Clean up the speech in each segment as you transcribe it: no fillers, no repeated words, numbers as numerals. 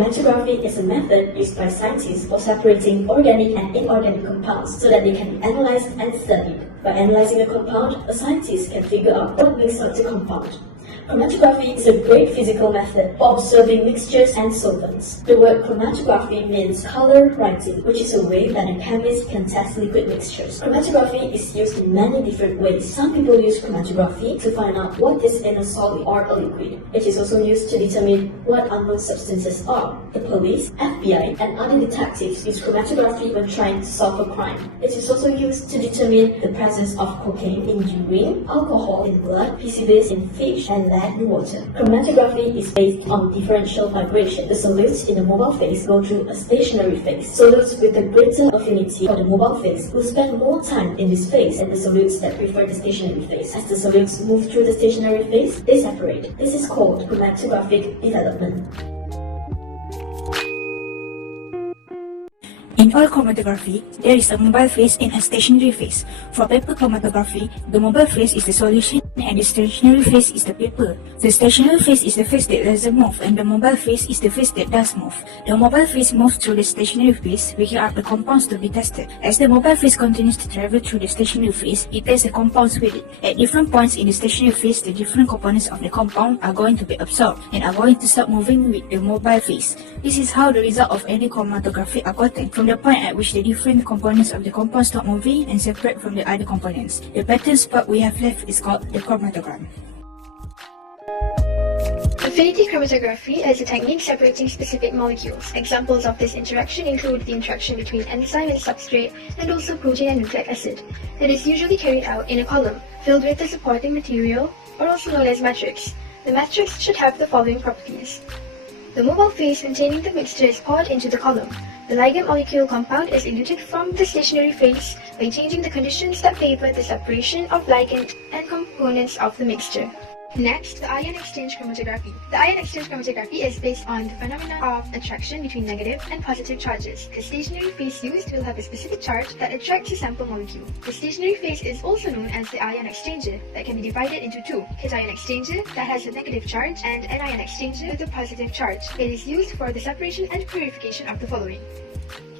Chromatography is a method used by scientists for separating organic and inorganic compounds so that they can be analyzed and studied. By analyzing a compound, a scientist can figure out what makes up the compound. Chromatography is a great physical method for observing mixtures and solvents. The word chromatography means color writing, which is a way that a chemist can test liquid mixtures. Chromatography is used in many different ways. Some people use chromatography to find out what is in a solid or a liquid. It is also used to determine what unknown substances are. The police, FBI, and other detectives use chromatography when trying to solve a crime. It is also used to determine the presence of cocaine in urine, alcohol in blood, PCBs in fish, and lead in water. Chromatography is based on differential vibration. The solutes in the mobile phase go through a stationary phase. Solutes with a greater affinity for the mobile phase will spend more time in this phase than the solutes that prefer the stationary phase. As the solutes move through the stationary phase, they separate. This is called chromatographic development. In oil chromatography, there is a mobile phase and a stationary phase. For paper chromatography, the mobile phase is the solution and the stationary phase is the paper. The stationary phase is the phase that doesn't move and the mobile phase is the phase that does move. The mobile phase moves through the stationary phase, picking up the compounds to be tested. As the mobile phase continues to travel through the stationary phase, it tests the compounds with it. At different points in the stationary phase, the different components of the compound are going to be absorbed and are going to start moving with the mobile phase. This is how the result of any chromatography are gotten, from the point at which the different components of the compound stop moving and separate from the other components. The pattern spot we have left is called the chromatogram. Affinity chromatography is a technique separating specific molecules. Examples of this interaction include the interaction between enzyme and substrate, and also protein and nucleic acid. It is usually carried out in a column, filled with the supporting material, or also known as matrix. The matrix should have the following properties. The mobile phase containing the mixture is poured into the column. The ligand molecule compound is eluted from the stationary phase by changing the conditions that favor the separation of ligand and components of the mixture. Next, the ion exchange chromatography. The ion exchange chromatography is based on the phenomenon of attraction between negative and positive charges. The stationary phase used will have a specific charge that attracts a sample molecule. The stationary phase is also known as the ion exchanger, that can be divided into two: cation exchanger, that has a negative charge, and anion exchanger with a positive charge. It is used for the separation and purification of the following.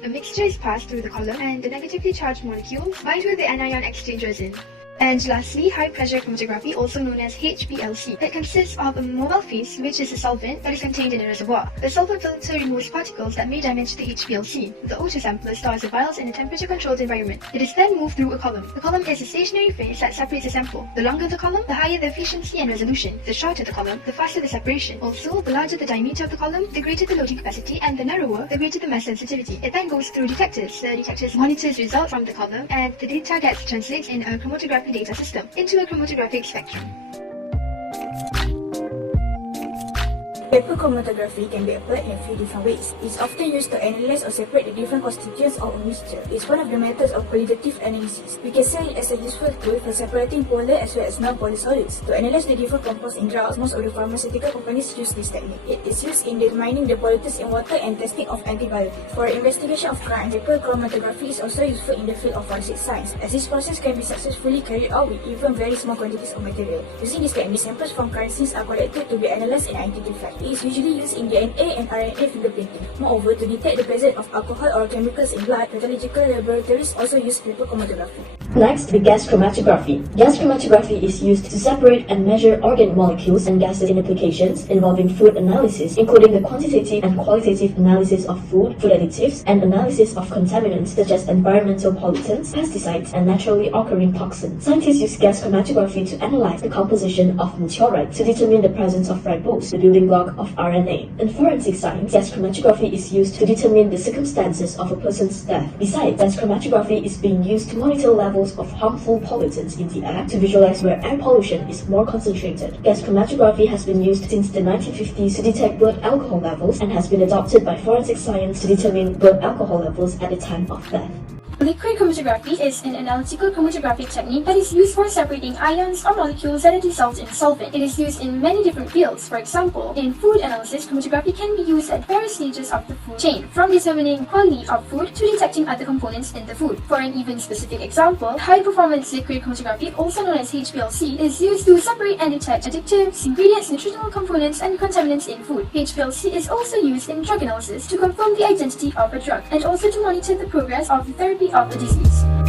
A mixture is passed through the column and the negatively charged molecules bind with the anion exchange resin. And lastly, high-pressure chromatography, also known as HPLC. It consists of a mobile phase, which is a solvent that is contained in a reservoir. The solvent filter removes particles that may damage the HPLC. The O2 sampler stores the vials in a temperature-controlled environment. It is then moved through a column. The column is a stationary phase that separates a sample. The longer the column, the higher the efficiency and resolution. The shorter the column, the faster the separation. Also, the larger the diameter of the column, the greater the loading capacity, and the narrower, the greater the mass sensitivity. It then goes through detectors. The detectors monitors results from the column, and the data gets translated in a chromatography data system into a chromatographic spectrum. Paper chromatography can be applied in a few different ways. It's often used to analyze or separate the different constituents of a mixture. It's one of the methods of qualitative analysis. We can say it as a useful tool for separating polar as well as non-polar solids. To analyze the different compounds in drugs, most of the pharmaceutical companies use this technique. It is used in determining the pollutants in water and testing of antibiotics. For investigation of crime, paper chromatography is also useful in the field of forensic science, as this process can be successfully carried out with even very small quantities of material. Using this technique, samples from crime scenes are collected to be analyzed and identified. It is usually used in DNA and RNA fingerprinting. Moreover, to detect the presence of alcohol or chemicals in blood, pathological laboratories also use paper chromatography. Next, the gas chromatography. Gas chromatography is used to separate and measure organic molecules and gases in applications involving food analysis, including the quantitative and qualitative analysis of food additives, and analysis of contaminants such as environmental pollutants, pesticides, and naturally occurring toxins. Scientists use gas chromatography to analyze the composition of meteorites to determine the presence of ribose, the building block of RNA. In forensic science, gas chromatography is used to determine the circumstances of a person's death. Besides, gas chromatography is being used to monitor levels of harmful pollutants in the air to visualize where air pollution is more concentrated. Gas chromatography has been used since the 1950s to detect blood alcohol levels and has been adopted by forensic science to determine blood alcohol levels at the time of death. Liquid chromatography is an analytical chromatographic technique that is used for separating ions or molecules that are dissolved in solvent. It is used in many different fields. For example, in food analysis, chromatography can be used at various stages of the food chain, from determining quality of food to detecting other components in the food. For an even specific example, high-performance liquid chromatography, also known as HPLC, is used to separate and detect additives, ingredients, nutritional components, and contaminants in food. HPLC is also used in drug analysis to confirm the identity of a drug, and also to monitor the progress of the therapy of a disease.